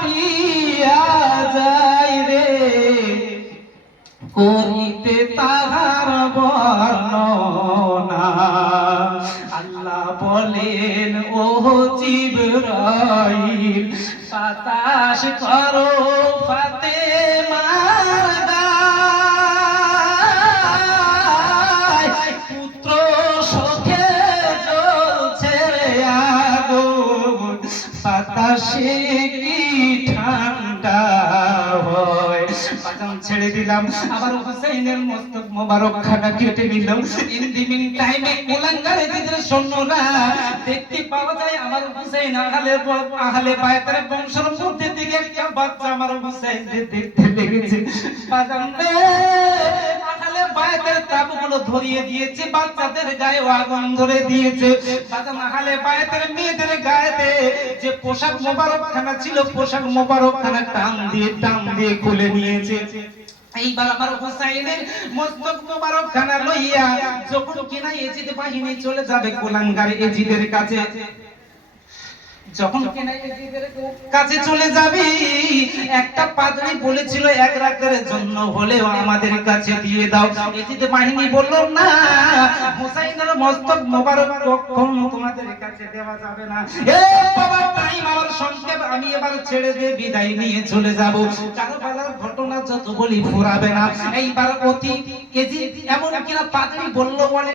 কাটিয়া যায় রে। করিতে তাহার বর্ণনা। আল্লাহ বলেন ও জিবরাইল সাতাশ করো ফাতে পুত্র সখে জল ছেড়ে আগো বাতাসে কি ঠান্ডা হয়। বাজান ছেড়ে দিলাম। আবার হোসেনের মস্তক মোবারক খানা কেটে নিলাম। ইন দি মিন টাইমে কোলাঙ্গারে দিদের সৈন্যরা দেখতে পাওয়া যায়, আমার হুসাইন আহলে আহলে বায়তের বংশের মধ্যে দিকে একটা বাচ্চা আমার হোসেন দেখতে লেগেছে। বাজান ধরিয়ে দিয়েছে, বাচ্চাদের গায়ে আগুন ধরে দিয়েছে। বাজান বায়তের মেয়েদের গায়েতে যে পোশাক মোবারক খানা ছিল, পোশাক মোবারক খানা টান দিয়ে টান দিয়ে খুলে নিয়েছে। এইবার আমার হুসাইনের মস্তক মোবারক খানা লইয়া যখন কিনা এজিদ বাহিনী চলে যাবে, কোলাঙ্গার এজিদের কাছে। যখন কাছে চলে যাবি একটা পাদ্রী বলেছিল এক রাতের জন্য হলেও আমাদের কাছে দিয়ে দাও। এজিদ বাহিনী বলল না হুসাইনের মস্তক মোবারক কখন তোমাদের কাছে দেওয়া যাবে না। এ বাবা টাইম আমার সংক্ষেপ আমি এবার ছেড়ে দিয়ে বিদায় নিয়ে চলে যাব। কারবালার ঘটনা যত বলি ফুরাবে না। এইবার অতি এজি এমন কিনা পাদ্রী বলল বলে